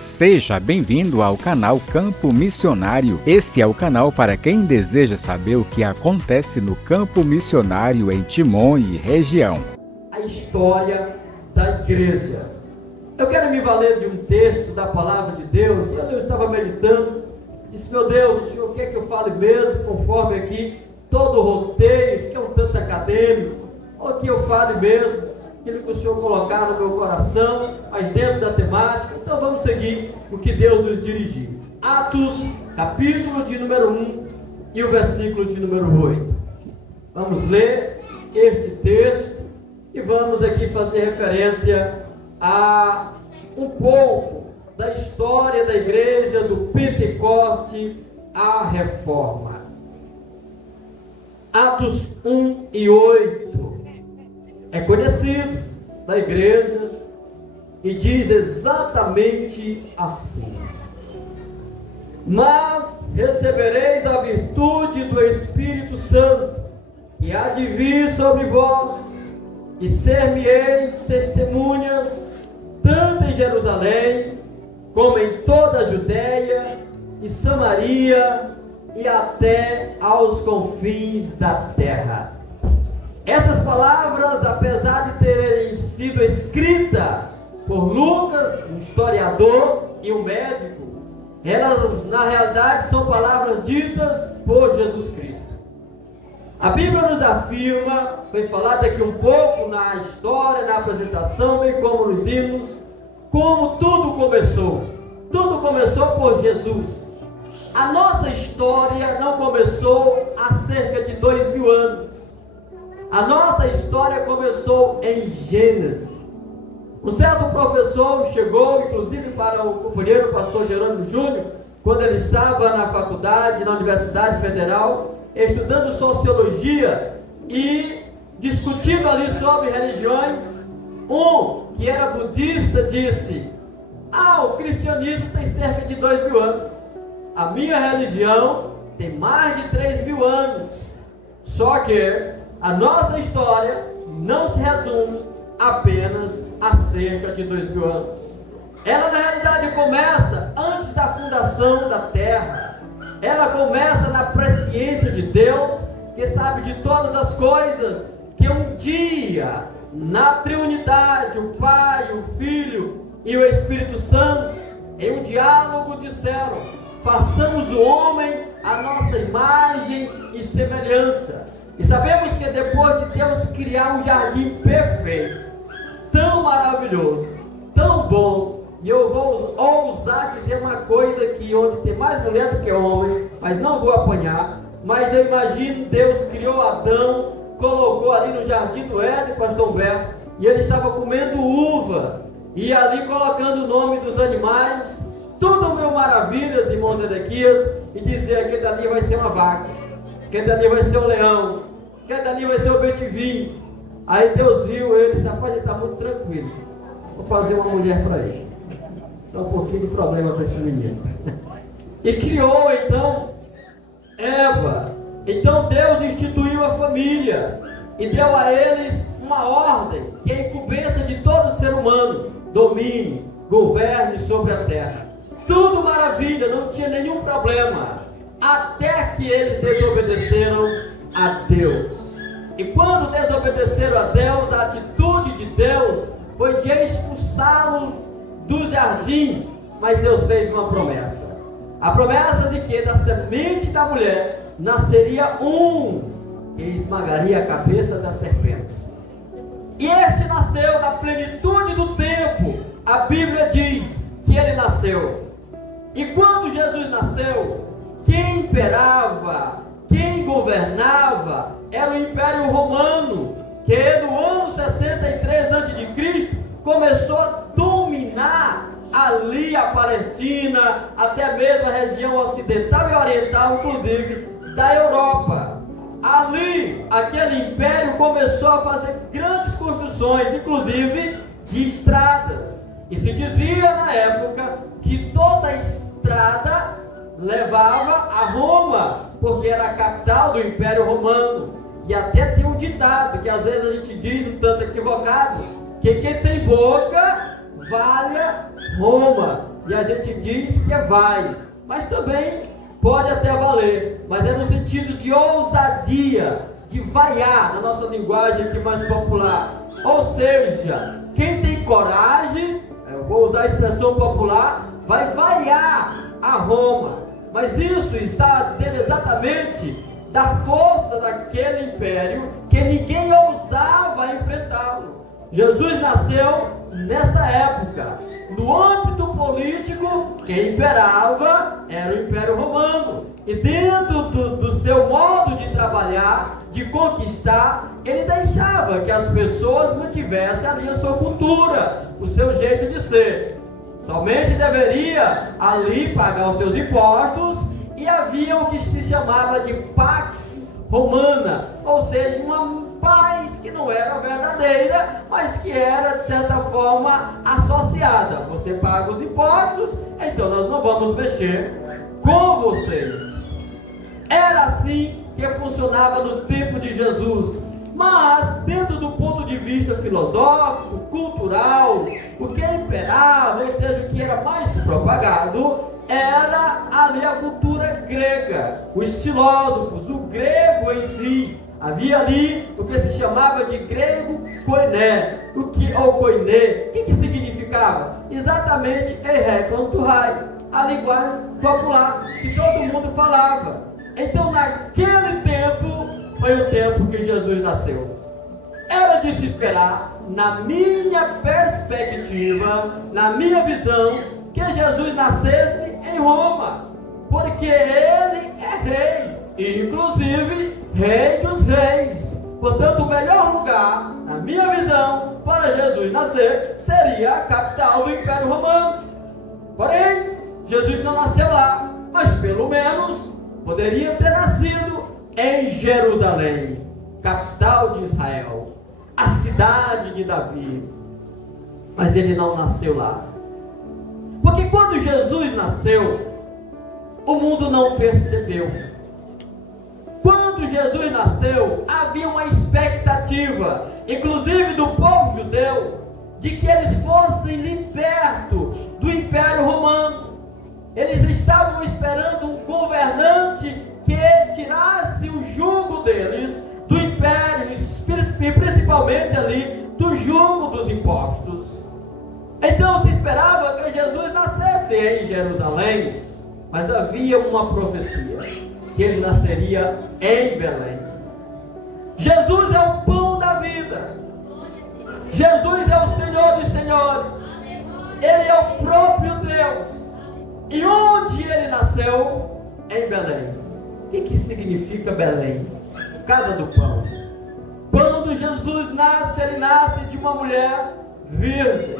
Seja bem-vindo ao canal Campo Missionário. Esse é o canal para quem deseja saber o que acontece no campo missionário em Timon e região. A história da igreja. Eu quero me valer de um texto da palavra de Deus, e eu estava meditando, disse: meu Deus, o Senhor quer que eu fale mesmo, conforme aqui, todo o roteiro, que é um tanto acadêmico, ou que eu fale mesmo aquilo que o Senhor colocar no meu coração, mas dentro da temática. Então vamos seguir o que Deus nos dirigiu. Atos, capítulo de número 1 e o versículo de número 8. Vamos ler este texto e vamos aqui fazer referência a um pouco da história da igreja, do Pentecoste à Reforma. Atos 1 e 8 é conhecido da igreja e diz exatamente assim: mas recebereis a virtude do Espírito Santo, que há de vir sobre vós, e ser-me-eis testemunhas, tanto em Jerusalém, como em toda a Judéia e Samaria, e até aos confins da terra. Essas palavras, apesar de terem sido escritas por Lucas, um historiador e um médico, elas na realidade são palavras ditas por Jesus Cristo. A Bíblia nos afirma, foi falado aqui um pouco na história, na apresentação, bem como nos hinos, como tudo começou. Tudo começou por Jesus. A nossa história não começou há cerca de 2000 anos. A nossa história começou em Gênesis. Um certo professor chegou, inclusive para o companheiro pastor Jerônimo Júnior, quando ele estava na faculdade, na Universidade Federal, estudando sociologia e discutindo ali sobre religiões. Um que era budista disse: o cristianismo tem cerca de 2000 anos. A minha religião tem mais de 3000 anos. Só que a nossa história não se resume apenas a cerca de 2000 anos. Ela na realidade começa antes da fundação da terra. Ela começa na presciência de Deus, que sabe de todas as coisas, que um dia, na triunidade, o Pai, o Filho e o Espírito Santo, em um diálogo disseram: façamos o homem à nossa imagem e semelhança. E sabemos que depois de Deus criar um jardim perfeito, tão maravilhoso, tão bom, e eu vou ousar dizer uma coisa aqui, onde tem mais mulher do que homem, mas não vou apanhar, mas eu imagino, Deus criou Adão, colocou ali no jardim do Éden, pastor Humberto, e ele estava comendo uva, e ali colocando o nome dos animais, tudo mil maravilhas, irmão Zedequias, e dizer: aquele dali vai ser uma vaca, aquele dali vai ser um leão, aquele dali vai ser o bem-te-vi. Aí Deus viu ele e disse: rapaz, ele está muito tranquilo, vou fazer uma mulher para ele, dá um pouquinho de problema para esse menino. E criou então Eva. Então Deus instituiu a família e deu a eles uma ordem, que é a incumbência de todo ser humano: domine, governe sobre a terra. Tudo maravilha, não tinha nenhum problema, até que eles desobedeceram a Deus. E quando desobedeceram a Deus, a atitude de Deus foi de expulsá-los do jardim. Mas Deus fez uma promessa, a promessa de que da semente da mulher nasceria um que esmagaria a cabeça da serpente. E este nasceu na plenitude do tempo. A Bíblia diz que ele nasceu. E quando Jesus nasceu, quem imperava, quem governava era o Império Romano, que no ano 63 a.C. começou a dominar ali a Palestina, até mesmo a região ocidental e oriental, inclusive da Europa. Ali, aquele império começou a fazer grandes construções, inclusive de estradas. E se dizia na época que toda a estrada levava a Roma, porque era a capital do Império Romano. E até tem um ditado, que às vezes a gente diz um tanto equivocado, que quem tem boca valha Roma. e a gente diz que é vai, mas também pode até valer, mas é no sentido de ousadia, de vaiar, na nossa linguagem aqui mais popular. Ou seja, quem tem coragem, eu vou usar a expressão popular, vai vaiar a Roma. Mas isso está dizendo exatamente da força daquele império, que ninguém ousava enfrentá-lo. Jesus nasceu nessa época. No âmbito político, quem imperava era o Império Romano. E dentro do seu modo de trabalhar, de conquistar, ele deixava que as pessoas mantivessem ali a sua cultura, o seu jeito de ser. Somente deveria ali pagar os seus impostos, e havia o que se chamava de Pax Romana, ou seja, uma paz que não era verdadeira, mas que era de certa forma associada. Você paga os impostos, então nós não vamos mexer com vocês. Era assim que funcionava no tempo de Jesus. Mas dentro do ponto de vista filosófico, cultural, o que imperava, ou seja, o que era mais propagado, era ali a cultura grega, os filósofos, o grego em si. Havia ali o que se chamava de grego koiné, ou koiné. O que significava? Exatamente errepanturai, a linguagem popular que todo mundo falava. Então naquele tempo foi o tempo que Jesus nasceu. Era de se esperar, na minha perspectiva, na minha visão, que Jesus nascesse em Roma, porque ele é rei, inclusive rei dos reis. Portanto, o melhor lugar, na minha visão, para Jesus nascer, seria a capital do Império Romano. Porém, Jesus não nasceu lá, mas pelo menos poderia ter nascido em Jerusalém, capital de Israel, a cidade de Davi. Mas ele não nasceu lá, porque quando Jesus nasceu, o mundo não percebeu. Quando Jesus nasceu, havia uma expectativa, inclusive do povo judeu, de que eles fossem libertos do Império Romano. Eles estavam esperando um governante que tirasse o jugo deles do império, e principalmente ali do jugo dos impostos. Então se esperava que Jesus nascesse em Jerusalém, mas havia uma profecia, que ele nasceria em Belém. Jesus é o pão da vida, Jesus é o Senhor dos senhores, ele é o próprio Deus. E onde ele nasceu? Em Belém. O que significa Belém? Casa do pão. Quando Jesus nasce, ele nasce de uma mulher virgem,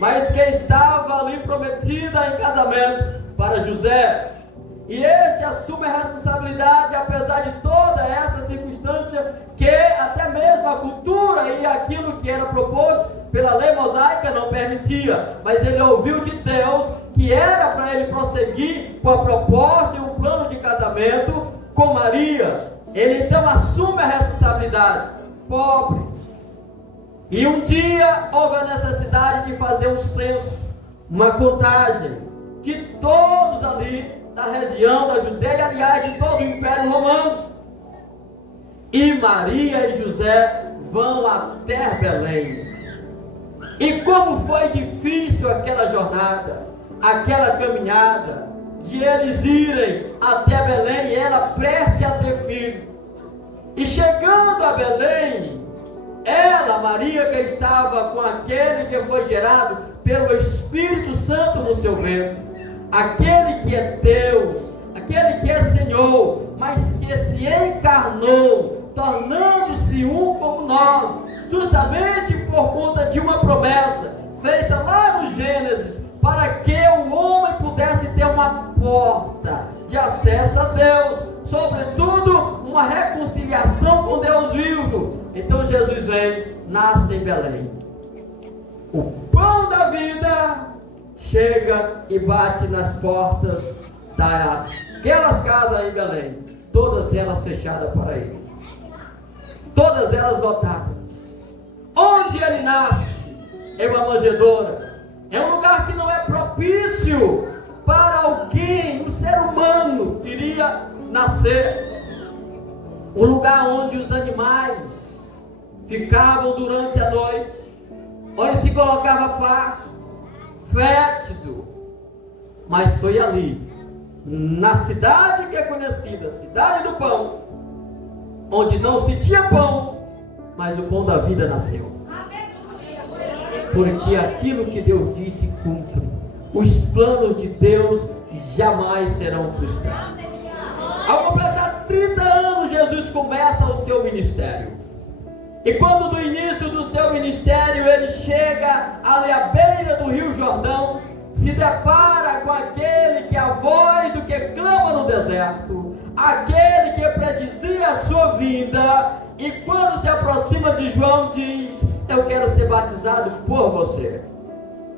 mas que estava ali prometida em casamento para José. E este assume a responsabilidade, apesar de toda essa circunstância, que até mesmo a cultura e aquilo que era proposto pela lei mosaica não permitia. Mas ele ouviu de Deus que era para ele prosseguir com a proposta e o plano de casamento com Maria. Ele então assume a responsabilidade. Pobres. E um dia houve a necessidade de fazer um censo, uma contagem de todos ali da região da Judeia, aliás, de todo o Império Romano. E Maria e José vão até Belém. E como foi difícil aquela jornada, aquela caminhada, de eles irem até Belém, e ela preste a ter filho. E chegando a Belém, ela, Maria, que estava com aquele que foi gerado pelo Espírito Santo no seu ventre, aquele que é Deus, aquele que é Senhor, mas que se encarnou, tornando-se um como nós, justamente por conta de uma promessa feita lá no Gênesis, para que o homem pudesse ter uma porta de acesso a Deus, sobretudo uma reconciliação com Deus vivo. Então Jesus vem, nasce em Belém. O pão da vida chega e bate nas portas daquelas casas em Belém, todas elas fechadas para ele, todas elas lotadas. Onde ele nasce? Em uma manjedoura. É um lugar que não é propício para alguém, um ser humano, que iria nascer. Um lugar onde os animais ficavam durante a noite, onde se colocava pasto, fétido. Mas foi ali, na cidade que é conhecida, cidade do pão, onde não se tinha pão, mas o pão da vida nasceu. Porque aquilo que Deus disse cumpre. Os planos de Deus jamais serão frustrados. Ao completar 30 anos, Jesus começa o seu ministério. E quando do início do seu ministério ele chega ali à beira do Rio Jordão, se depara com aquele que é a voz do que clama no deserto, aquele que predizia a sua vinda, e quando se aproxima de João diz: eu quero ser batizado por você.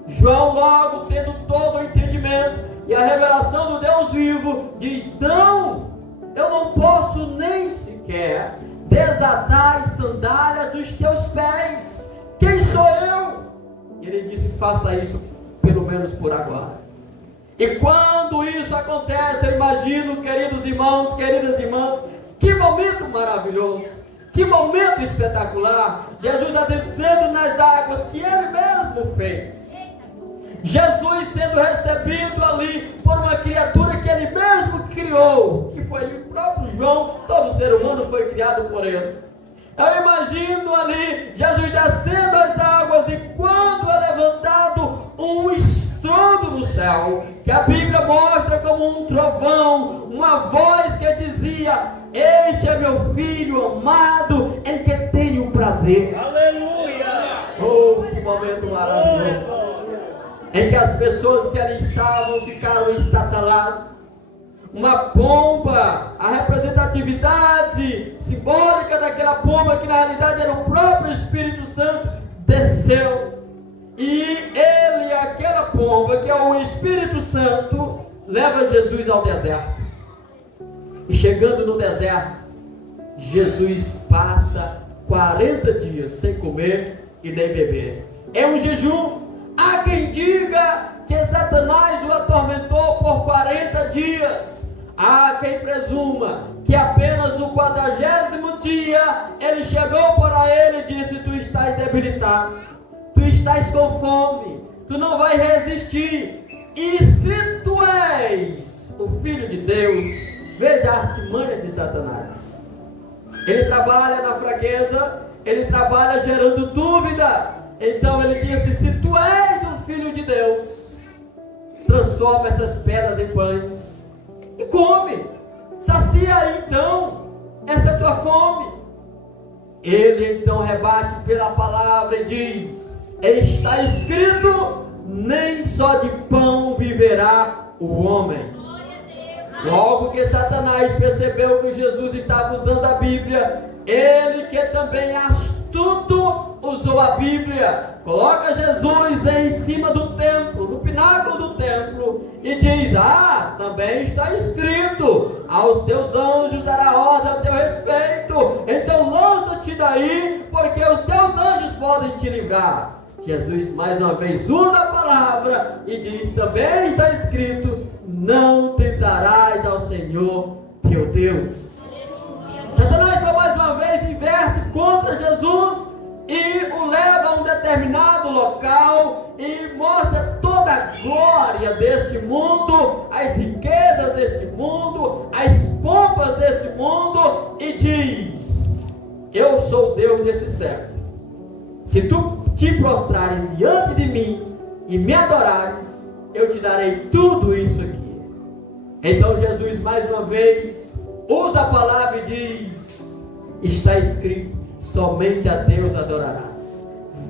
João, logo tendo todo o entendimento e a revelação do Deus vivo, diz: não, eu não posso nem sequer desatar as sandálias dos teus pés. Quem sou eu? Ele disse: faça isso pelo menos por agora. E quando isso acontece, eu imagino, queridos irmãos, queridas irmãs, que momento maravilhoso, que momento espetacular. Jesus adentrando nas águas que ele mesmo fez. Jesus sendo recebido ali por uma criatura que ele mesmo criou, que foi o próprio João. Todo ser humano foi criado por ele. Eu imagino ali Jesus descendo as águas, e quando é levantado um estrondo no céu, que a Bíblia mostra como um trovão, uma voz que dizia: este é meu filho amado, em que tenho prazer. Aleluia! Oh, que momento maravilhoso! Em que as pessoas que ali estavam ficaram estataladas. Uma pomba, a representatividade simbólica daquela pomba, que na realidade era o próprio Espírito Santo, desceu. E ele, aquela pomba, que é o Espírito Santo, leva Jesus ao deserto. E chegando no deserto, Jesus passa 40 dias sem comer e nem beber. É um jejum. Há quem diga que Satanás o atormentou por 40 dias. Há quem presuma que apenas no 40º dia ele chegou para ele e disse: tu estás debilitado, tu estás com fome, tu não vais resistir. E se tu és o Filho de Deus, veja a artimanha de Satanás. Ele trabalha na fraqueza, ele trabalha gerando dúvida. Então ele disse: se tu és o Filho de Deus, transforma essas pedras em pães e come, sacia aí então essa tua fome. Ele então rebate pela palavra e diz: está escrito, nem só de pão viverá o homem. Logo que Satanás percebeu que Jesus estava usando a Bíblia, ele, que também é astuto, usou a Bíblia, coloca Jesus em cima do templo, no pináculo do templo, e diz: também está escrito, aos teus anjos dará ordem a teu respeito, então lança-te daí, porque os teus anjos podem te livrar. Jesus mais uma vez usa a palavra e diz: também está escrito, não tentarás ao Senhor teu Deus. Satanás mais uma vez inverte contra Jesus e o leva a um determinado local e mostra toda a glória deste mundo, as riquezas deste mundo, as pompas deste mundo, e diz: eu sou Deus desse século. Se tu te prostrares diante de mim e me adorares, eu te darei tudo isso aqui. Então Jesus mais uma vez usa a palavra e diz: está escrito, somente a Deus adorarás.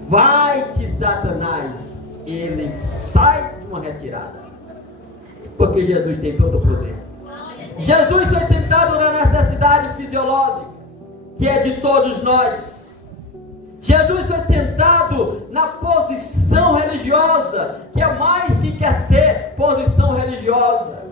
Vai-te, Satanás. Ele sai de uma retirada, porque Jesus tem todo o poder. Jesus foi tentado na necessidade fisiológica, que é de todos nós. Jesus foi tentado na posição religiosa, que é mais que quer ter posição religiosa.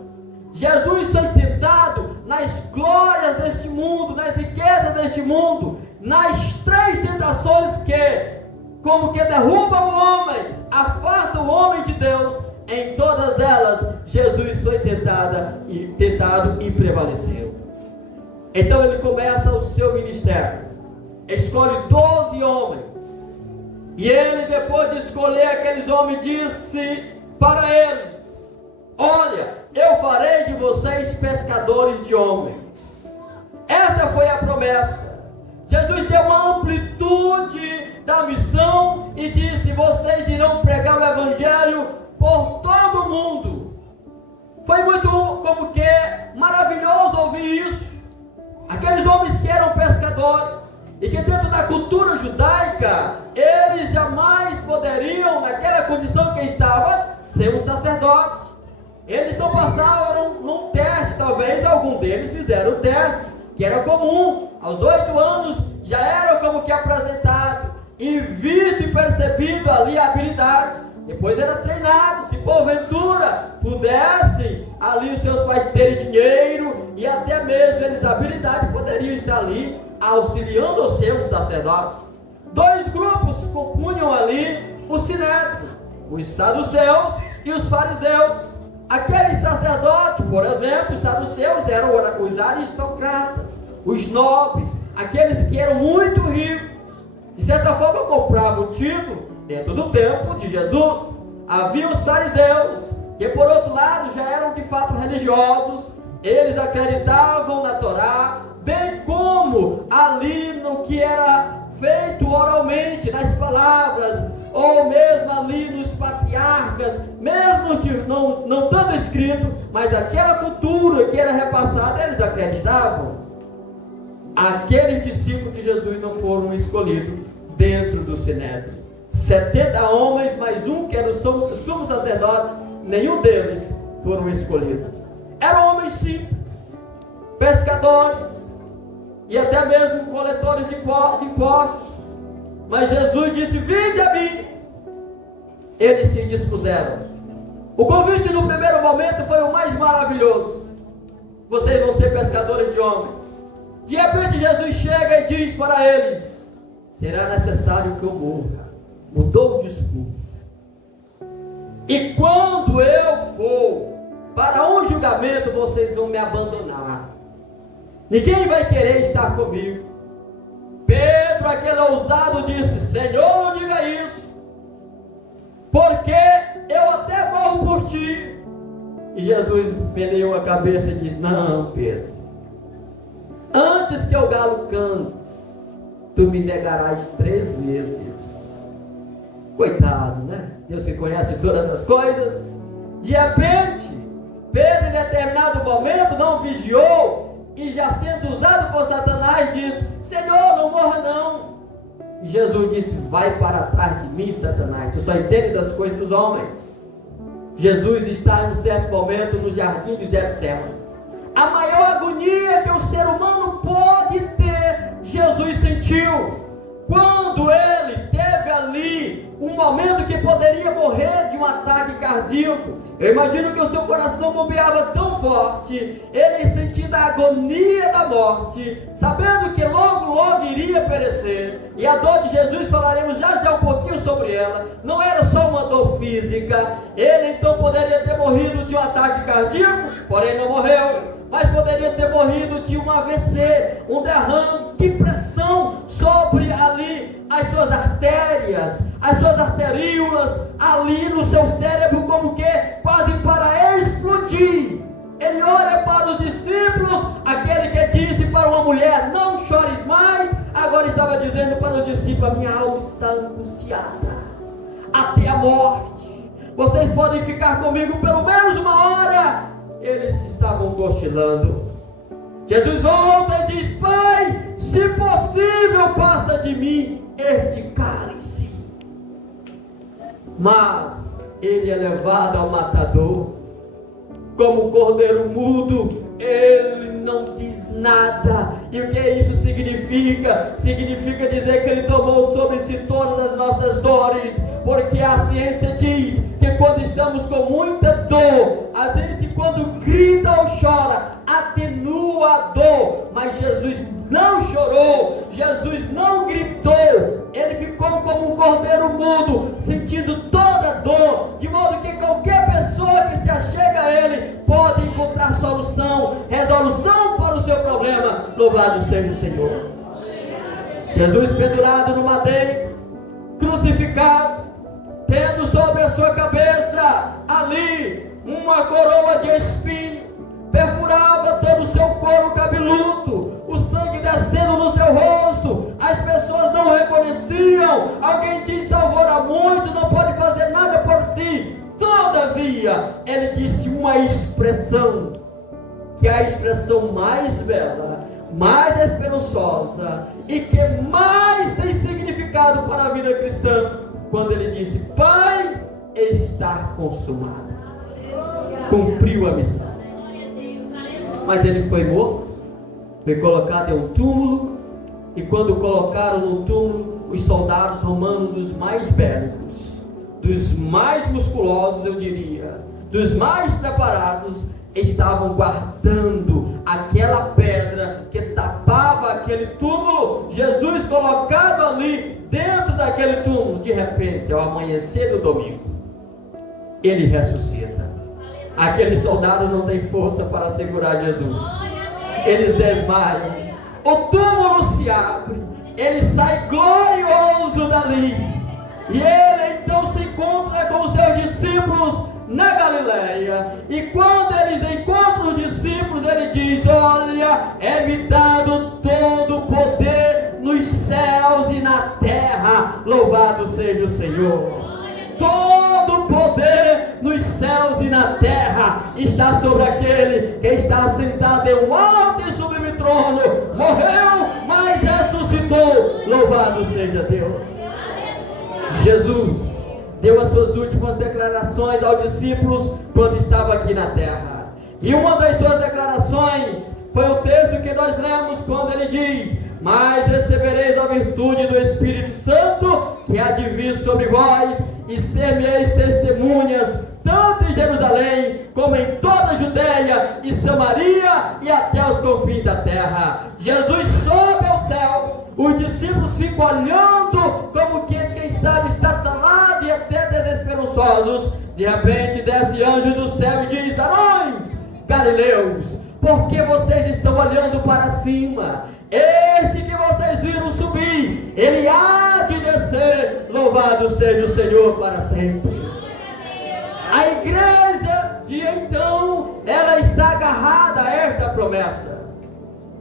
Jesus foi tentado nas glórias deste mundo, nas riquezas deste mundo, nas três tentações que como que derruba o homem, afasta o homem de Deus, em todas elas Jesus foi tentado e prevaleceu. Então ele começa o seu ministério, escolhe 12 homens, e ele, depois de escolher aqueles homens, disse para eles: olha, eu farei de vocês pescadores de homens. Esta foi a promessa. Jesus deu uma amplitude da missão e disse: vocês irão pregar o evangelho por todo o mundo. Foi muito como que maravilhoso ouvir isso. Aqueles homens que eram pescadores e que dentro da cultura judaica eles jamais poderiam, naquela condição que estava, ser um sacerdote. Eles não passaram num teste. Talvez algum deles fizeram o teste, que era comum. Aos 8 anos já era como que apresentado e visto e percebido ali a habilidade. Depois era treinado, se porventura pudessem ali os seus pais terem dinheiro e até mesmo eles habilidade, poderiam estar ali auxiliando o ser um sacerdote. 2 grupos compunham ali o sinédrio: os saduceus e os fariseus. Aqueles sacerdotes, por exemplo, os saduceus eram os aristocratas, os nobres, aqueles que eram muito ricos. De certa forma compravam o título dentro do tempo de Jesus. Havia os fariseus, que por outro lado já eram de fato religiosos. Eles acreditavam na Torá, bem como ali no que era feito oralmente, nas palavras, ou mesmo ali nos patriarcas, mesmo não tanto escrito, mas aquela cultura que era repassada, eles acreditavam. Aqueles discípulos de Jesus não foram escolhidos dentro do sinédrio. 70 homens, mais um que era o sumo sacerdote, nenhum deles foram escolhidos. Eram homens simples, pescadores e até mesmo coletores de impostos. Mas Jesus disse: vinde a mim. Eles se dispuseram. O convite no primeiro momento foi o mais maravilhoso: vocês vão ser pescadores de homens. De repente Jesus chega e diz para eles: será necessário que eu morra. Mudou o discurso. E quando eu for para um julgamento, vocês vão me abandonar. Ninguém vai querer estar comigo. Pedro, aquele ousado, disse: Senhor, não diga isso, porque eu até morro por ti. E Jesus peleou a cabeça e disse: não, Pedro, antes que o galo cante, tu me negarás 3 vezes. Coitado, né? Deus que conhece todas as coisas. De repente, Pedro, em determinado momento, não vigiou e, já sendo usado por Satanás, disse: Senhor, não morra não. E Jesus disse: vai para trás de mim, Satanás, tu só entende das coisas dos homens. Jesus está em um certo momento no jardim de Getsemane. A maior agonia que o ser humano pode ter, Jesus sentiu quando ele teve ali um momento que poderia morrer de um ataque cardíaco. Eu imagino que o seu coração bombeava tão forte, ele sentindo a agonia da morte, sabendo que logo iria perecer. E a dor de Jesus, falaremos já um pouquinho sobre ela, não era só uma dor física. Ele então poderia ter morrido de um ataque cardíaco, porém não morreu. Mas poderia ter morrido de um AVC, um derrame de pressão sobre ali as suas artérias, as suas arteríolas, ali no seu cérebro, como que quase para explodir. Ele olha para os discípulos, aquele que disse para uma mulher: não chores mais, agora estava dizendo para os discípulos: a minha alma está angustiada até a morte, vocês podem ficar comigo pelo menos 1 hora. Eles estavam cochilando. Jesus volta e diz: Pai, se possível, passa de mim este cálice. Mas ele é levado ao matador, como cordeiro mudo, ele não diz nada. E o que isso significa? Significa dizer que ele tomou sobre si todas as nossas dores, porque a ciência diz que quando estamos com muita dor, a gente quando grita ou chora, atenua a dor. Mas Jesus não chorou, Jesus não gritou, ele ficou como um cordeiro mudo, sentindo toda a dor, de modo que qualquer pessoa que se achega a ele pode encontrar solução, resolução para o seu problema. Louvado seja o Senhor. Jesus pendurado no madeiro, crucificado, tendo sobre a sua cabeça ali uma coroa de espinho, perfurava todo o seu couro cabeludo, o sangue descendo no seu rosto, as pessoas não reconheciam. Alguém disse: alvora muito, não pode fazer nada por si. Todavia, ele disse uma expressão, que é a expressão mais bela, mais esperançosa e que mais tem significado para a vida cristã, quando ele disse: Pai, está consumado. Cumpriu a missão. Mas ele foi morto, foi colocado em um túmulo, e quando o colocaram no túmulo, os soldados romanos, dos mais bélicos, dos mais musculosos, eu diria, dos mais preparados, estavam guardando aquela pedra que tapava aquele túmulo. Jesus colocado ali dentro daquele túmulo. De repente, ao amanhecer do domingo, ele ressuscita. Aqueles soldados não têm força para segurar Jesus, eles desmaiam. O túmulo se abre, ele sai glorioso dali, e ele então se encontra com os seus discípulos na Galileia. E quando eles encontram os discípulos, ele diz: olha, é-me dado todo o poder nos céus e na terra. Louvado seja o Senhor. Todo o poder nos céus e na terra está sobre aquele que está assentado em um alto e sublime trono. Morreu, mas ressuscitou. Louvado seja Deus. Jesus deu as suas últimas declarações aos discípulos quando estava aqui na terra. E uma das suas declarações foi o texto que nós lemos, quando ele diz: mas recebereis a virtude do Espírito Santo, que há de vir sobre vós, e ser-me-eis testemunhas, tanto em Jerusalém, como em toda a Judeia e Samaria, e até os confins da terra. Jesus sobe ao céu, os discípulos ficam olhando, como quem sabe está talado e até desesperançosos. De repente desce anjo do céu e diz: varões galileus, por que vocês estão olhando para cima? Este que vocês viram subir, ele há de descer. Louvado seja o Senhor para sempre. A igreja de então, ela está agarrada a esta promessa.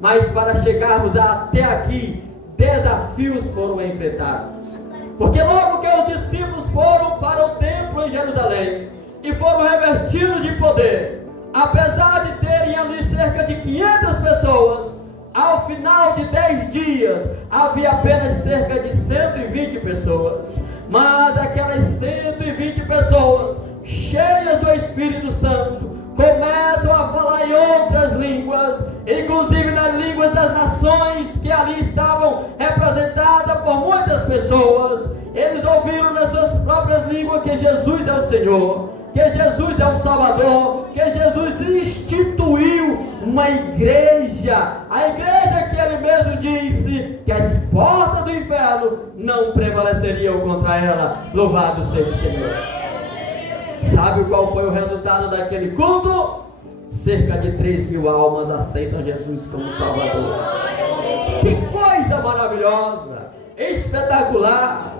Mas para chegarmos até aqui, desafios foram enfrentados. Porque logo que os discípulos foram para o templo em Jerusalém e foram revestidos de poder, apesar de terem ali cerca de 500 pessoas, ao final de 10 dias, havia apenas cerca de 120 pessoas. Mas aquelas 120 pessoas, cheias do Espírito Santo, começam a falar em outras línguas, inclusive nas línguas das nações que ali estavam representadas por muitas pessoas. Eles ouviram nas suas próprias línguas que Jesus é o Senhor, que Jesus é o Salvador, que Jesus instituiu uma igreja, a igreja que ele mesmo disse que as portas do inferno não prevaleceriam contra ela. Louvado seja o Senhor. Sabe qual foi o resultado daquele culto? Cerca de 3.000 almas aceitam Jesus como Salvador. Que coisa maravilhosa, espetacular.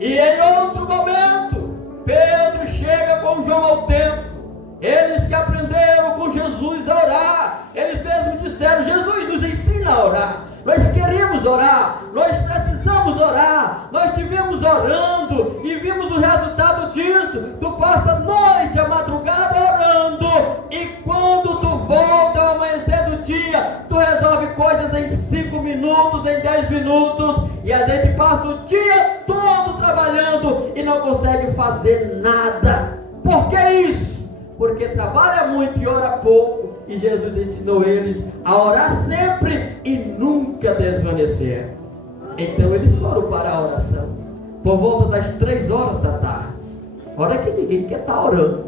E em outro momento, Pedro chega com João ao templo. Eles que aprenderam com Jesus a orar, eles mesmos disseram: Jesus, nos ensina a orar. Nós queremos orar, nós precisamos orar. Nós estivemos orando e vimos o resultado disso. Tu passa a noite, a madrugada orando, e quando tu volta ao amanhecer do dia, tu resolve coisas em 5 minutos, em 10 minutos, e a gente passa o dia todo trabalhando e não consegue fazer nada. Por que isso? Porque trabalha muito e ora pouco. E Jesus ensinou eles a orar sempre e nunca desvanecer. Então eles foram para a oração por volta das 3 horas da tarde, hora que ninguém quer estar orando.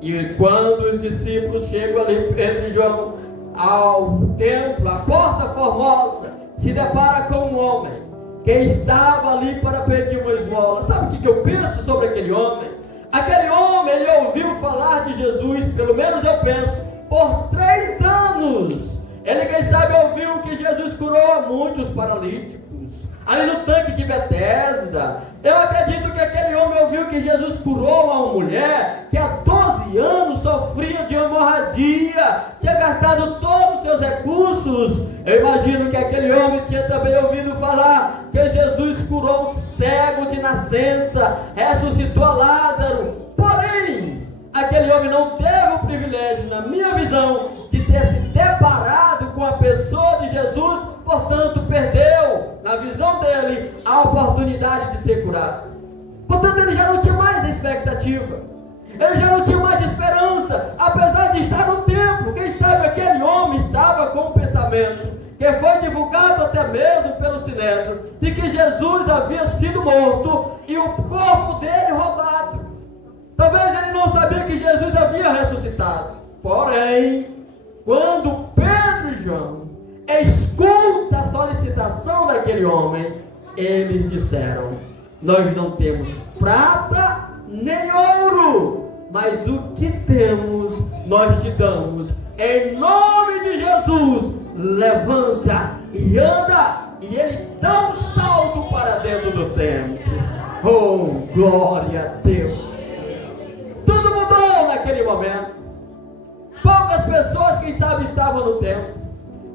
E quando os discípulos chegam ali, Pedro e João, ao templo, a porta formosa, se depara com um homem que estava ali para pedir uma esmola. Sabe o que eu penso sobre aquele homem? Aquele homem, ele ouviu falar de Jesus, pelo menos eu penso, por 3 anos. Ele, quem sabe, ouviu que Jesus curou a muitos paralíticos, ali no tanque de Betesda. Eu acredito que aquele homem ouviu que Jesus curou uma mulher que há 12 anos sofria de hemorragia, tinha gastado todos os seus recursos. Eu imagino que aquele homem tinha também ouvido falar que Jesus curou um cego de nascença, ressuscitou a Lázaro. Porém, aquele homem não teve o privilégio, na minha visão, de ter se deparado com a pessoa de Jesus, portanto perdeu, na visão dele, a oportunidade de ser curado. Portanto, ele já não tinha mais expectativa, ele já não tinha mais esperança, apesar de estar no templo. Quem sabe aquele homem estava com o pensamento, que foi divulgado até mesmo pelo Sinédrio, de que Jesus havia sido morto e o corpo dele roubado. Talvez ele não sabia que Jesus havia ressuscitado. Porém, quando Pedro e João escutam a solicitação daquele homem, eles disseram: nós não temos prata nem ouro, mas o que temos nós te damos. Em nome de Jesus, levanta e anda. E ele dá um salto para dentro do templo. Oh, glória a Deus! Tudo mudou naquele momento. Poucas pessoas, quem sabe, estavam no templo,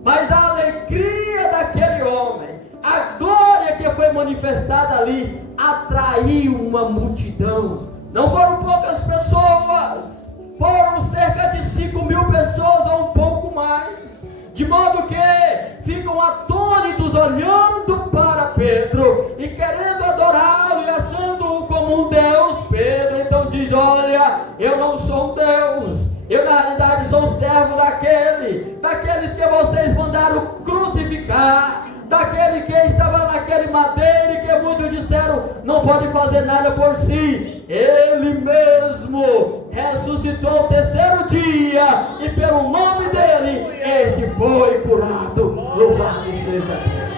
mas a alegria daquele homem, a glória que foi manifestada ali, atraiu uma multidão. Não foram poucas pessoas, foram cerca de 5.000 pessoas ou um pouco mais, de modo que ficam atônitos olhando para Pedro e querendo adorá-lo e achando-o como um Deus. Pedro então diz: olha, eu não sou um Deus, eu na realidade sou servo daqueles que vocês mandaram crucificar, daquele que estava naquele madeiro e que muitos disseram não pode fazer nada por si. Ele mesmo ressuscitou ao 3º dia e pelo nome dele este foi curado. Louvado seja Deus.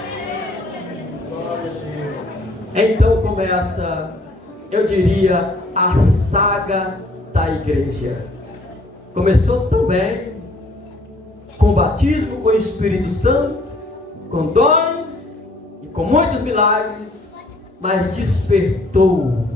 Então começa, eu diria, a saga da igreja. Começou também com batismo com o Espírito Santo, com dons e com muitos milagres, mas despertou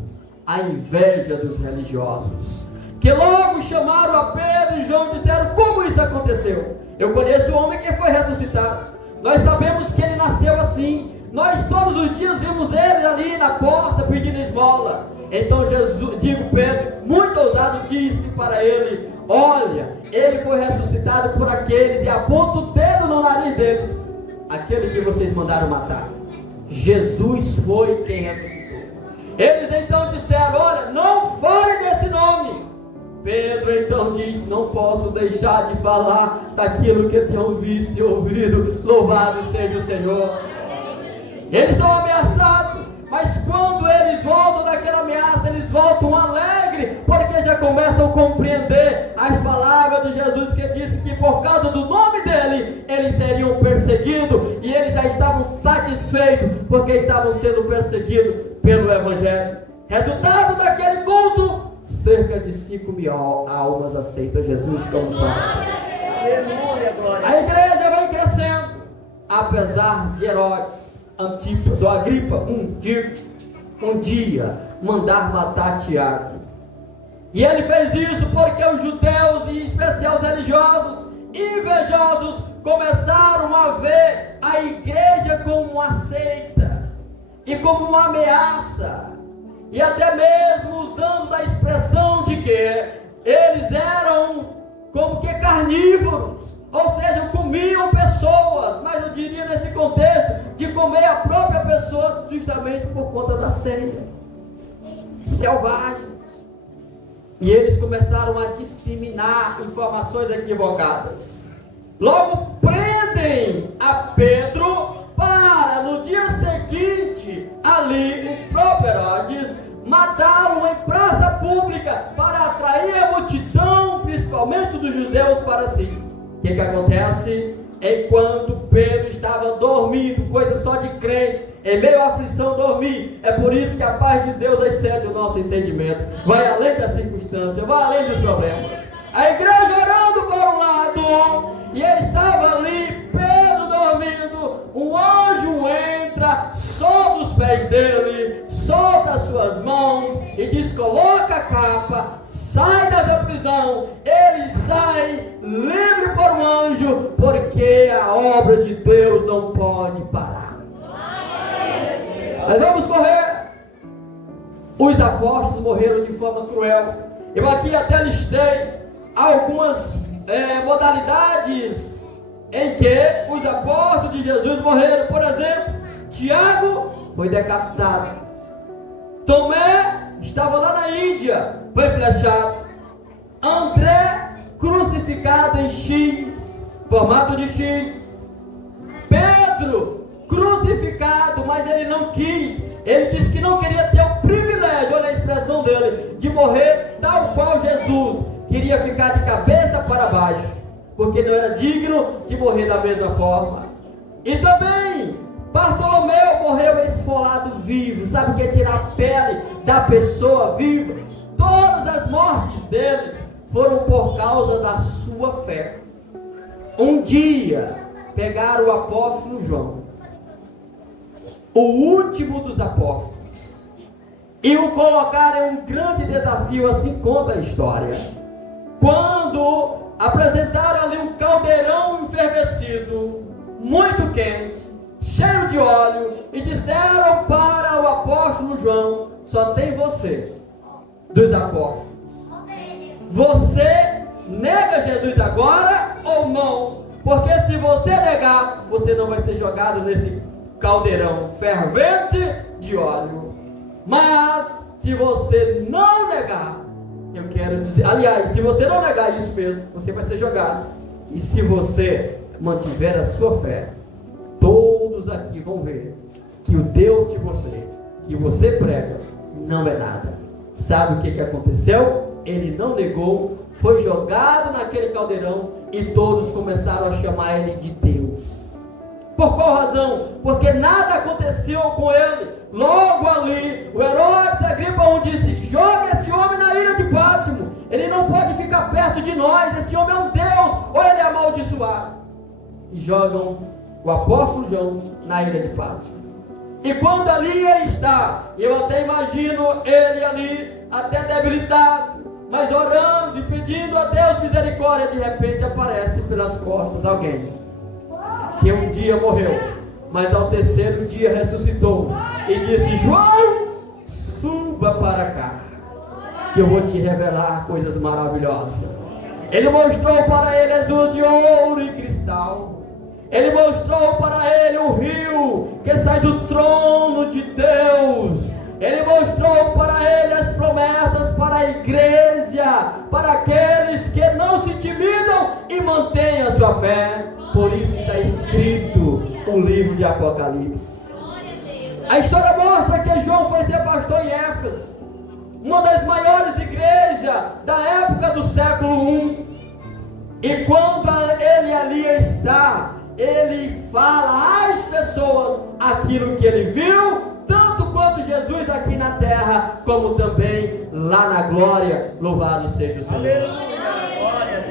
a inveja dos religiosos, que logo chamaram a Pedro e João e disseram: como isso aconteceu? Eu conheço o homem que foi ressuscitado, nós sabemos que ele nasceu assim, nós todos os dias vimos ele ali na porta pedindo esmola. Então Pedro, muito ousado, disse para ele: olha, ele foi ressuscitado por aqueles, e aponta o dedo no nariz deles, aquele que vocês mandaram matar. Jesus foi quem ressuscitou. Eles então disseram: olha, não fale desse nome. Pedro então diz: não posso deixar de falar daquilo que tenho visto e ouvido. Louvado seja o Senhor. Eles são ameaçados, mas quando eles voltam daquela ameaça, eles voltam alegres, porque já começam a compreender as palavras de Jesus, que disse que por causa do nome dele, eles seriam perseguidos, e eles já estavam satisfeitos, porque estavam sendo perseguidos pelo Evangelho. Resultado daquele culto, cerca de 5.000 almas aceitam Jesus como Salvador. A igreja vem crescendo, apesar de Herodes Antipas ou Agripa um dia mandar matar Tiago. E ele fez isso porque os judeus, e em especial os religiosos invejosos, começaram a ver a igreja como uma seita e como uma ameaça, e até mesmo usando a expressão de que eles eram como que carnívoros, ou seja, comiam pessoas, mas eu diria nesse contexto de comer a própria pessoa, justamente por conta da ceia. Selvagens. E eles começaram a disseminar informações equivocadas. Logo prendem a Pedro para no dia seguinte, ali o próprio Herodes matá-lo em praça pública para atrair a multidão, principalmente dos judeus, para si. O que acontece? Enquanto Pedro estava dormindo, coisa só de crente, em meio à aflição dormir. É por isso que a paz de Deus excede o nosso entendimento, vai além das circunstâncias, vai além dos problemas. A igreja orando por um lado, e estava ali Pedro dormindo, um anjo entra, solta os pés dele, solta as suas mãos e diz: coloca a capa, sai dessa prisão. Ele sai livre por um anjo, porque a obra de Deus não pode parar. Mas vamos correr. Os apóstolos morreram de forma cruel. Eu aqui até listei algumas modalidades em que os apóstolos de Jesus morreram. Por exemplo, Tiago foi decapitado. Tomé estava lá na Índia, foi flechado. André crucificado em X, formato de X. Pedro crucificado, mas ele não quis. Ele disse que não queria ter o privilégio, olha a expressão dele, de morrer tal qual Jesus. Queria ficar de cabeça para baixo, porque não era digno de morrer da mesma forma. E também Bartolomeu morreu esfolado vivo. Sabe o que é tirar a pele da pessoa viva? Todas as mortes deles foram por causa da sua fé. Um dia pegaram o apóstolo João, o último dos apóstolos, e o colocaram em um grande desafio. Assim conta a história. Quando apresentaram ali um caldeirão enfervescido, muito quente, cheio de óleo, e disseram para o apóstolo João: só tem você dos apóstolos. Você nega Jesus agora ou não? Porque se você negar, você não vai ser jogado nesse caldeirão fervente de óleo. Mas se você não negar, eu quero dizer, aliás, se você não negar isso mesmo, você vai ser jogado. E se você mantiver a sua fé, todos aqui vão ver que o Deus de você, que você prega, não é nada. Sabe o que aconteceu? Ele não negou, foi jogado naquele caldeirão e todos começaram a chamar ele de Deus. Por qual razão? Porque nada aconteceu com ele. Logo ali, o Herodes Agripa I disse: joga esse homem na ilha de Pátimo, ele não pode ficar perto de nós, esse homem é um Deus, ou ele é amaldiçoado. E jogam o apóstolo João na ilha de Pátimo. E quando ali ele está, eu até imagino ele ali, até debilitado, mas orando e pedindo a Deus misericórdia. De repente aparece pelas costas alguém que um dia morreu, mas ao terceiro dia ressuscitou, e disse: João, suba para cá, que eu vou te revelar coisas maravilhosas. Ele mostrou para ele azul de ouro e cristal. Ele mostrou para ele o rio que sai do trono de Deus. Ele mostrou para ele as promessas para a igreja, para aqueles que não se intimidam e mantêm a sua fé. Por isso está escrito o livro de Apocalipse. A história mostra que João foi ser pastor em Éfeso, uma das maiores igrejas da época do século I. E quando ele ali está, ele fala às pessoas aquilo que ele viu, tanto quanto Jesus aqui na terra, como também lá na glória. Louvado seja o Senhor.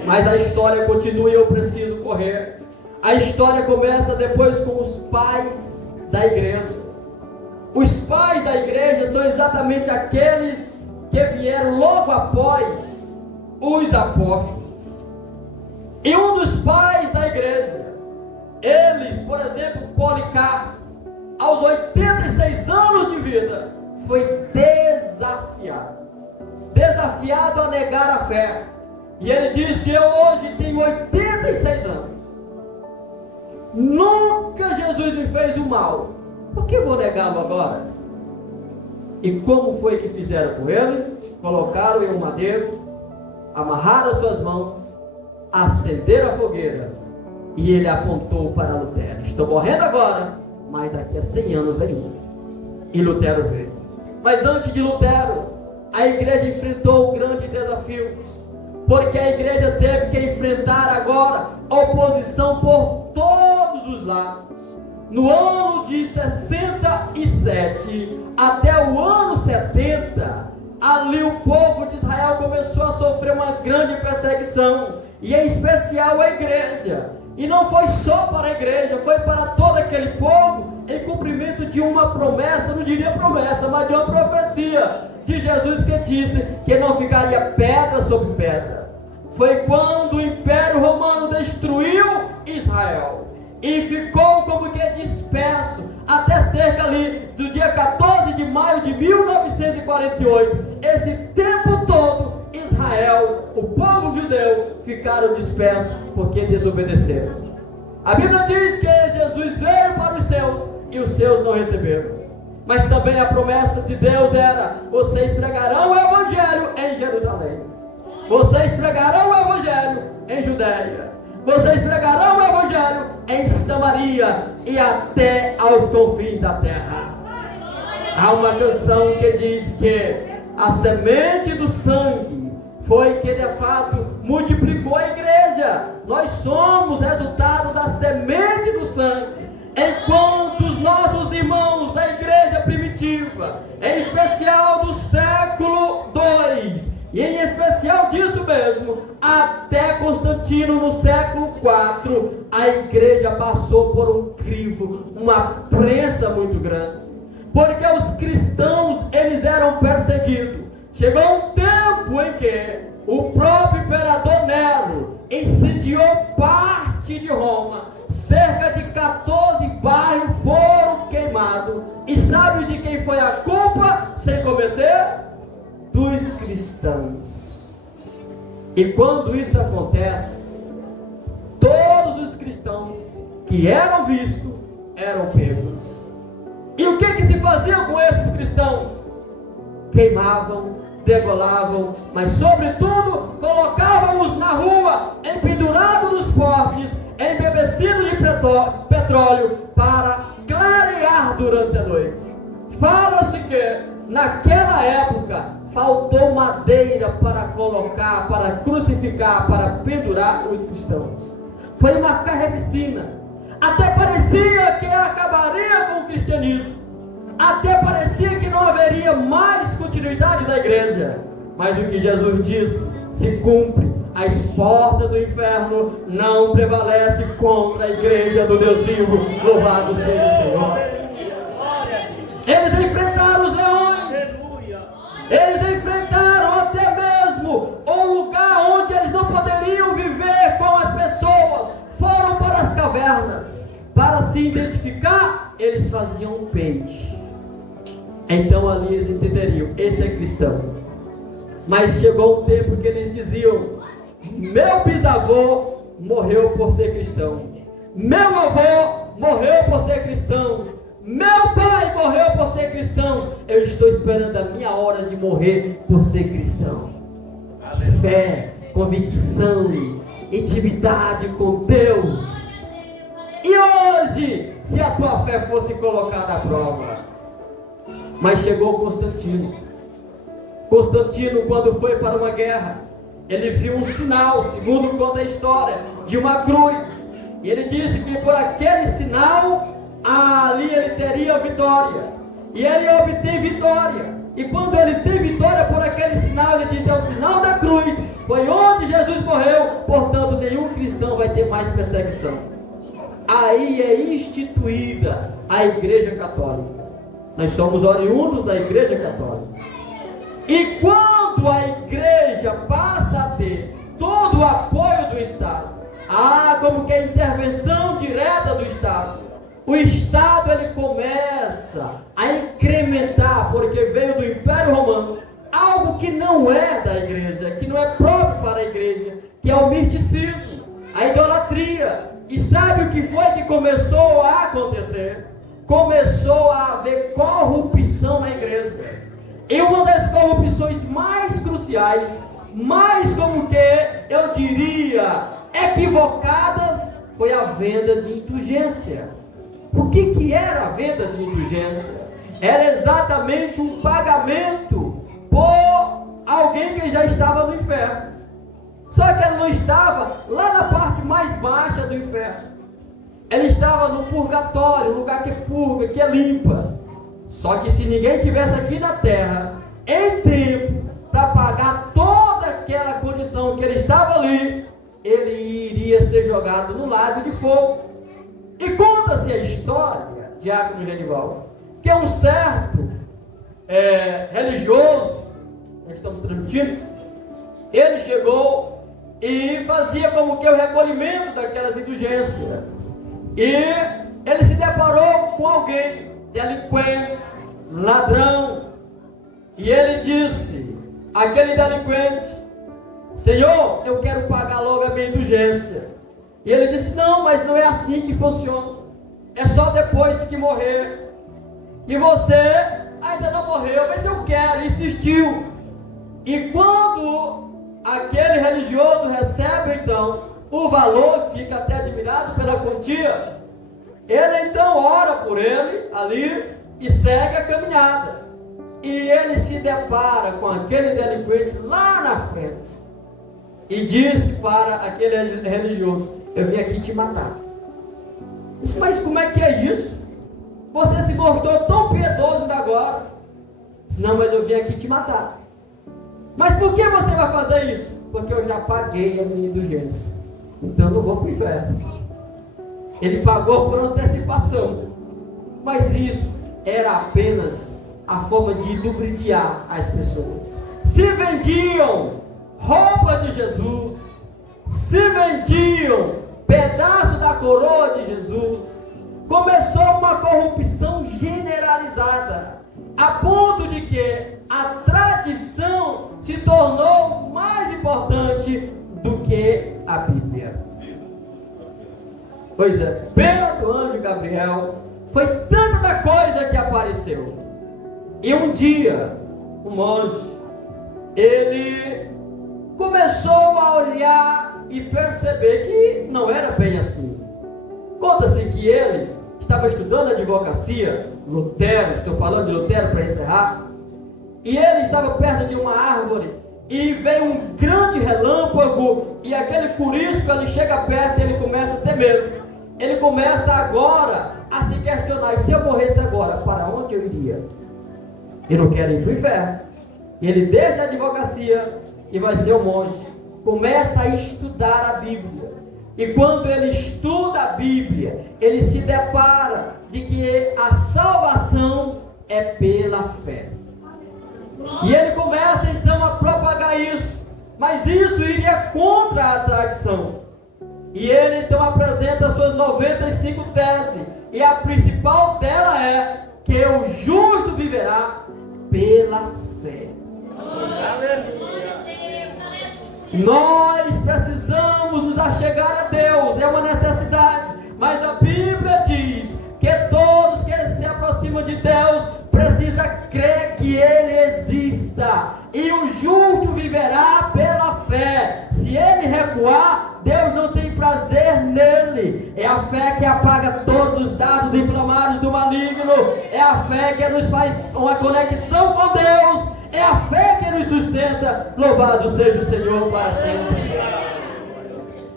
Mas a história continua e eu preciso correr. A história começa depois com os pais da igreja. Os pais da igreja são exatamente aqueles que vieram logo após os apóstolos. E um dos pais da igreja, eles, por exemplo, Policarpo, aos 86 anos de vida, foi desafiado a negar a fé. E ele disse: eu hoje tenho 86 anos, nunca Jesus me fez o mal, por que vou negá-lo agora? E como foi que fizeram com ele? Colocaram em um madeiro, amarraram suas mãos, acenderam a fogueira, e ele apontou para Lutero: estou morrendo agora, mas daqui a 100 anos vem um. E Lutero veio. Mas antes de Lutero, a igreja enfrentou grandes desafios, porque a igreja teve que enfrentar agora oposição por todos os lados. No ano de 68, atenção, e em especial a igreja. E não foi só para a igreja, foi para todo aquele povo, em cumprimento de uma promessa, não diria promessa, mas de uma profecia de Jesus, que disse que não ficaria pedra sobre pedra. Foi quando o Império Romano destruiu Israel e ficou como que disperso até cerca ali do dia 14 de maio de 1948. Esse tempo todo Israel, o povo judeu, ficaram dispersos porque desobedeceram. A Bíblia diz que Jesus veio para os seus e os seus não receberam. Mas também a promessa de Deus era: vocês pregarão o Evangelho em Jerusalém, vocês pregarão o Evangelho em Judéia, vocês pregarão o Evangelho em Samaria e até aos confins da terra. Há uma canção que diz que a semente do sangue foi que de fato multiplicou a igreja. Nós somos resultado da semente do sangue. Enquanto os nossos irmãos da igreja primitiva, em especial do século II, e em especial disso mesmo, até Constantino no século IV, a igreja passou por um crivo, uma prensa muito grande, porque os cristãos, eles eram perseguidos. Chegou um tempo em que o próprio imperador Nero incendiou parte de Roma. Cerca de 14 bairros foram queimados. E sabe de quem foi a culpa sem cometer? Dos cristãos. E quando isso acontece, todos os cristãos que eram vistos eram pegos. E o que se fazia com esses cristãos? Queimavam, degolavam, mas sobretudo colocavam-os na rua, empendurados nos postes, embebecidos de petróleo, para clarear durante a noite. Fala-se que naquela época faltou madeira para colocar, para crucificar, para pendurar os cristãos. Foi uma carnificina. Até parecia que acabaria com o cristianismo. Até parecia que não haveria mais continuidade da igreja. Mas o que Jesus disse se cumpre. As portas do inferno não prevalecem contra a igreja do Deus vivo. Louvado seja o Senhor. Eles enfrentaram os leões. Eles enfrentaram até mesmo um lugar onde eles não poderiam viver com as pessoas. Foram para as cavernas. Para se identificar, eles faziam um peixe. Então ali eles entenderiam: esse é cristão. Mas chegou um tempo que eles diziam: meu bisavô morreu por ser cristão, meu avô morreu por ser cristão, meu pai morreu por ser cristão, eu estou esperando a minha hora de morrer por ser cristão. Fé, convicção, intimidade com Deus. E hoje, se a tua fé fosse colocada à prova? Mas chegou Constantino. Constantino, quando foi para uma guerra, ele viu um sinal, segundo conta a história, de uma cruz. E ele disse que por aquele sinal, ali ele teria vitória. E ele obtém vitória. E quando ele tem vitória por aquele sinal, ele disse: é o sinal da cruz, foi onde Jesus morreu, portanto nenhum cristão vai ter mais perseguição. Aí é instituída a Igreja Católica. Nós somos oriundos da Igreja Católica. E quando a igreja passa a ter todo o apoio do Estado, como que a intervenção direta do Estado, o Estado ele começa a incrementar, porque veio do Império Romano, algo que não é da igreja, que não é próprio para a igreja, que é o misticismo, a idolatria. E sabe o que foi que começou a acontecer? Começou a haver corrupção na igreja. E uma das corrupções mais cruciais, mais como que eu diria equivocadas, foi a venda de indulgência. O que era a venda de indulgência? Era exatamente um pagamento por alguém que já estava no inferno. Só que ela não estava lá na parte mais baixa do inferno. Ela estava no purgatório, um lugar que purga, que limpa. Só que se ninguém tivesse aqui na terra, em tempo, para pagar toda aquela quantidade condição que ele estava ali, ele iria ser jogado no lago de fogo. E conta-se a história, diácono Genival, que é um certo religioso, nós estamos transmitindo, ele chegou e fazia como que o recolhimento daquelas indulgências. E ele se deparou com alguém, delinquente, ladrão, e ele disse, aquele delinquente: Senhor, eu quero pagar logo a minha indulgência. E ele disse: não, mas não é assim que funciona, é só depois que morrer. E você ainda não morreu, mas eu quero, insistiu. E quando aquele religioso recebe então o valor, fica até admirado pela quantia, ele então ora por ele ali e segue a caminhada. E ele se depara com aquele delinquente lá na frente e disse para aquele religioso: eu vim aqui te matar. Disse: mas como é que é isso? Você se mostrou tão piedoso ainda agora. Disse: não, mas eu vim aqui te matar. Mas por que você vai fazer isso? Porque eu já paguei a minha indulgência, então eu não vou para o inferno. Ele pagou por antecipação, mas isso era apenas a forma de lubrificar as pessoas. Se vendiam roupa de Jesus, se vendiam pedaço da coroa de Jesus. Começou uma corrupção generalizada, a ponto de que a tradição se tornou mais importante do que a Bíblia. Pois é, pena do anjo Gabriel, foi tanta da coisa que apareceu. E um dia, o monge, ele começou a olhar e perceber que não era bem assim. Conta-se que ele estava estudando advocacia, Lutero, estou falando de Lutero para encerrar, e ele estava perto de uma árvore, e veio um grande relâmpago, e aquele curisco, ele chega perto e ele começa a ter medo. Ele começa agora a se questionar: e se eu morresse agora, para onde eu iria? Eu não quero ir para o inferno. E ele deixa a advocacia e vai ser um monge. Começa a estudar a Bíblia. E quando ele estuda a Bíblia, ele se depara de que a salvação é pela fé. E ele começa então a propagar isso. Mas isso iria contra a tradição. E ele então apresenta suas 95 teses. E a principal dela é que o justo viverá pela fé. Nós precisamos nos achegar a Deus, é uma necessidade. Mas a Bíblia diz que todos que se aproximam de Deus precisam crer que Ele exista. E o justo viverá pela fé. Se ele recuar, Deus não tem prazer nele. É a fé que apaga todos os dados inflamados do maligno. É a fé que nos faz uma conexão com Deus. É a fé que nos sustenta. Louvado seja o Senhor para sempre.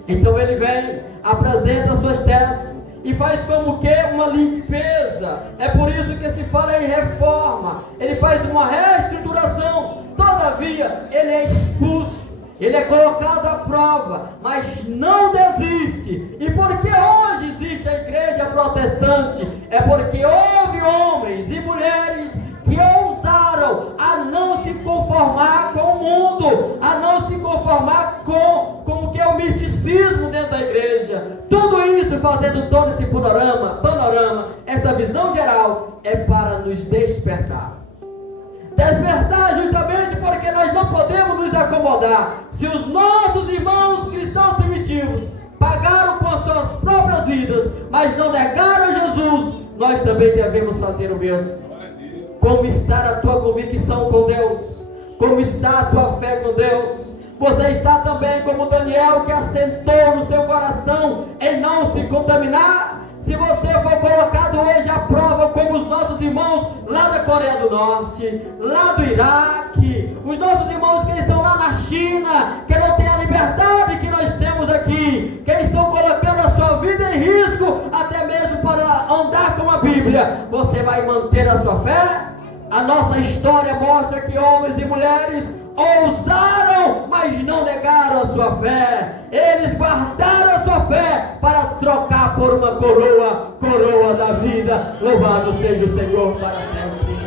Então ele vem, apresenta suas teses e faz como que uma limpeza. É por isso que se fala em reforma. Ele faz uma reestruturação. Todavia ele é expulso, ele é colocado à prova, mas não desiste. E porque hoje existe a igreja protestante, é porque houve homens e mulheres que ousaram a não se conformar com o mundo, a não se conformar com o que é o misticismo dentro da igreja. Tudo isso fazendo todo esse panorama, esta visão geral é para nos despertar. Despertar justamente porque nós não podemos nos acomodar. Se os nossos irmãos cristãos primitivos pagaram com as suas próprias vidas, mas não negaram Jesus, nós também devemos fazer o mesmo. Como está a tua convicção com Deus? Como está a tua fé com Deus? Você está também como Daniel, que assentou no seu coração em não se contaminar? Se você for colocado hoje à prova como os nossos irmãos lá da Coreia do Norte, lá do Iraque, os nossos irmãos que estão lá na China, que não têm a liberdade que nós temos aqui, que estão colocando a sua vida em risco, até mesmo para andar com a Bíblia, você vai manter a sua fé? A nossa história mostra que homens e mulheres ousaram, mas não negaram a sua fé. Eles guardaram a sua fé para trocar por uma coroa da vida. Louvado seja o Senhor para sempre.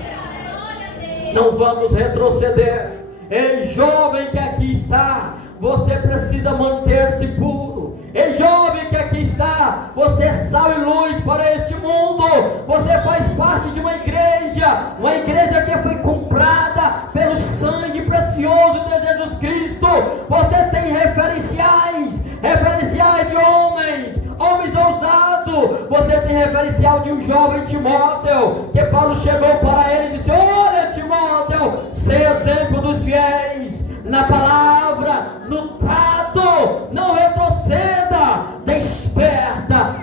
Não vamos retroceder. Ei, jovem que aqui está, você precisa manter-se puro. Ei, jovem que aqui está, você é sal e luz para este mundo. Você faz parte de uma igreja que foi comprada pelo sangue precioso de Jesus Cristo. Você tem referenciais de homens ousados. Você tem referencial de um jovem Timóteo, que Paulo chegou para ele e disse: olha, Timóteo, seja exemplo dos fiéis na palavra, no trato, não retroceda,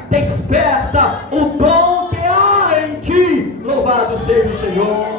desperta o dom que há em ti. Louvado seja o Senhor.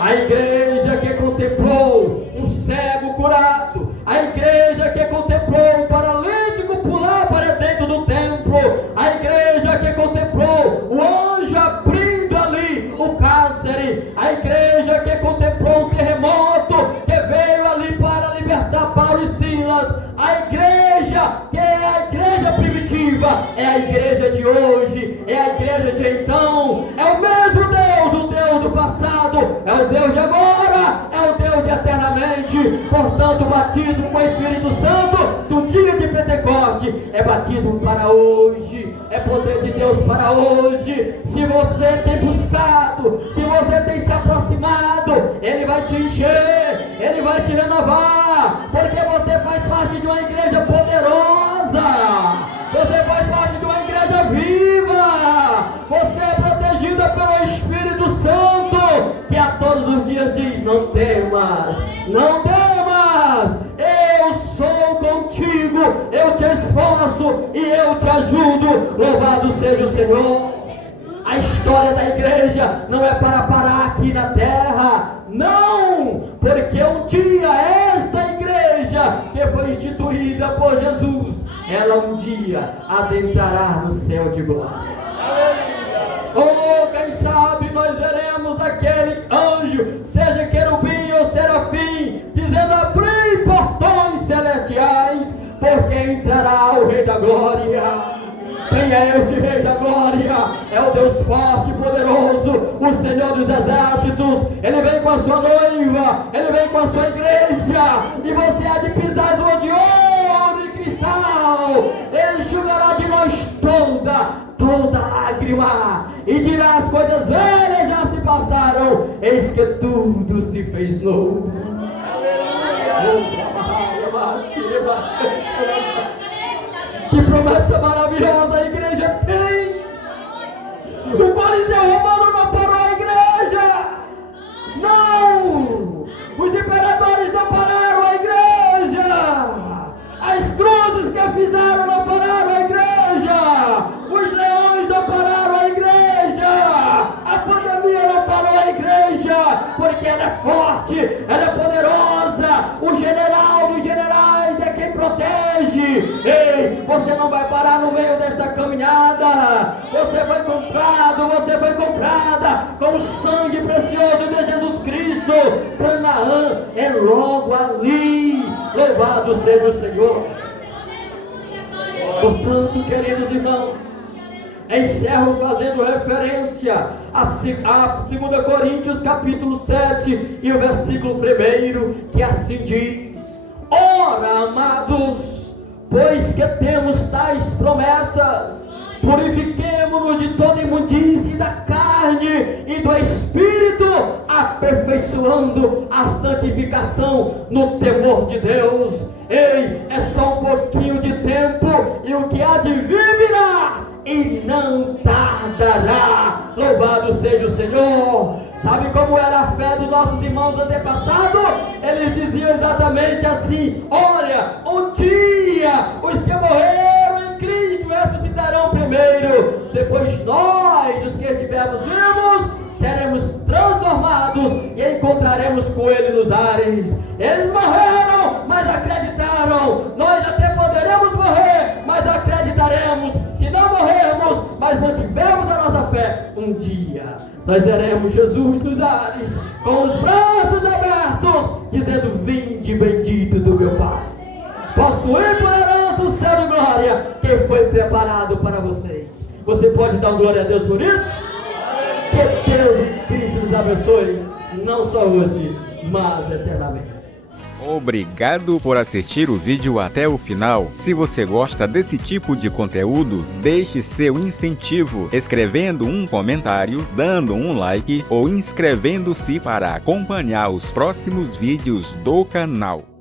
A igreja que contemplou um cego curado, a igreja que contemplou um paralítico pular para dentro do templo, a igreja que contemplou o anjo abrindo ali o cárcere, a igreja que contemplou um terremoto que veio ali para libertar Paulo e Silas, a igreja que é a igreja primitiva, é a igreja de hoje, é a igreja de então, é o mesmo Deus, o Deus do passado, é o Deus de agora, é o Deus de eternamente. Portanto, o batismo com o Espírito Santo do dia de Pentecoste é batismo para hoje, é poder de Deus para hoje. Se você tem buscado, se você tem se aproximado, Ele vai te encher, Ele vai te renovar, porque você faz parte de uma igreja poderosa, você faz parte de uma igreja viva, você é protegida pelo Espírito Santo, que a todos os dias diz: não temas, eu sou contigo, eu te esforço e eu te ajudo. Louvado seja o Senhor. A história da igreja não é para parar aqui na terra, não, porque um dia esta igreja que foi instituída por Jesus, ela um dia adentrará no céu de glória. Oh, quem sabe nós veremos aquele anjo, seja querubim ou serafim, dizendo: abri portões celestiais, porque entrará o Rei da Glória. Quem é este Rei da Glória? É o Deus forte e poderoso, o Senhor dos exércitos. Ele vem com a sua noiva, Ele vem com a sua igreja, e você há de pisar as ruas de ouro e cristal. Ele enxugará de nós toda lágrima, e dirá: as coisas velhas já se passaram, eis que tudo se fez novo. Que promessa maravilhosa a igreja tem! O Coliseu Romano não parou a igreja! Não! Os imperadores não pararam a igreja! As cruzes que fizeram não pararam a igreja! Os leões não pararam a igreja! A pandemia não parou a igreja! Porque ela é forte, ela é poderosa! O general dos generais é quem protege! Ei, você não vai parar no meio desta caminhada! Você foi comprada com o sangue precioso de Jesus Cristo! Canaã é logo ali! Louvado seja o Senhor! Portanto, queridos irmãos, encerro fazendo referência a 2 Coríntios capítulo 7 e o versículo 1, que assim diz: ora, amados, pois que temos tais promessas, purifiquemo-nos de toda imundície da carne e do espírito, aperfeiçoando a santificação no temor de Deus. Ei, é só um pouquinho de tempo, e o que há de vir virá, e não tardará. Louvado seja o Senhor. Sabe como era a fé dos nossos irmãos antepassados? Eles diziam exatamente assim: olha, um dia os que morreram em Cristo ressuscitarão primeiro, depois nós, os que estivermos vivos, seremos transformados e encontraremos com Ele nos ares. Eles morreram, mas acreditaram. Nós até poderemos morrer, mas acreditaremos. Se não morrermos, mas não tivermos a nossa fé, um dia nós veremos Jesus nos ares, com os braços abertos, dizendo: vinde bendito do meu Pai. Possuir por herança o céu de glória que foi preparado para vocês. Você pode dar glória a Deus por isso? Que Deus em Cristo nos abençoe, não só hoje, mas eternamente. Obrigado por assistir o vídeo até o final. Se você gosta desse tipo de conteúdo, deixe seu incentivo escrevendo um comentário, dando um like ou inscrevendo-se para acompanhar os próximos vídeos do canal.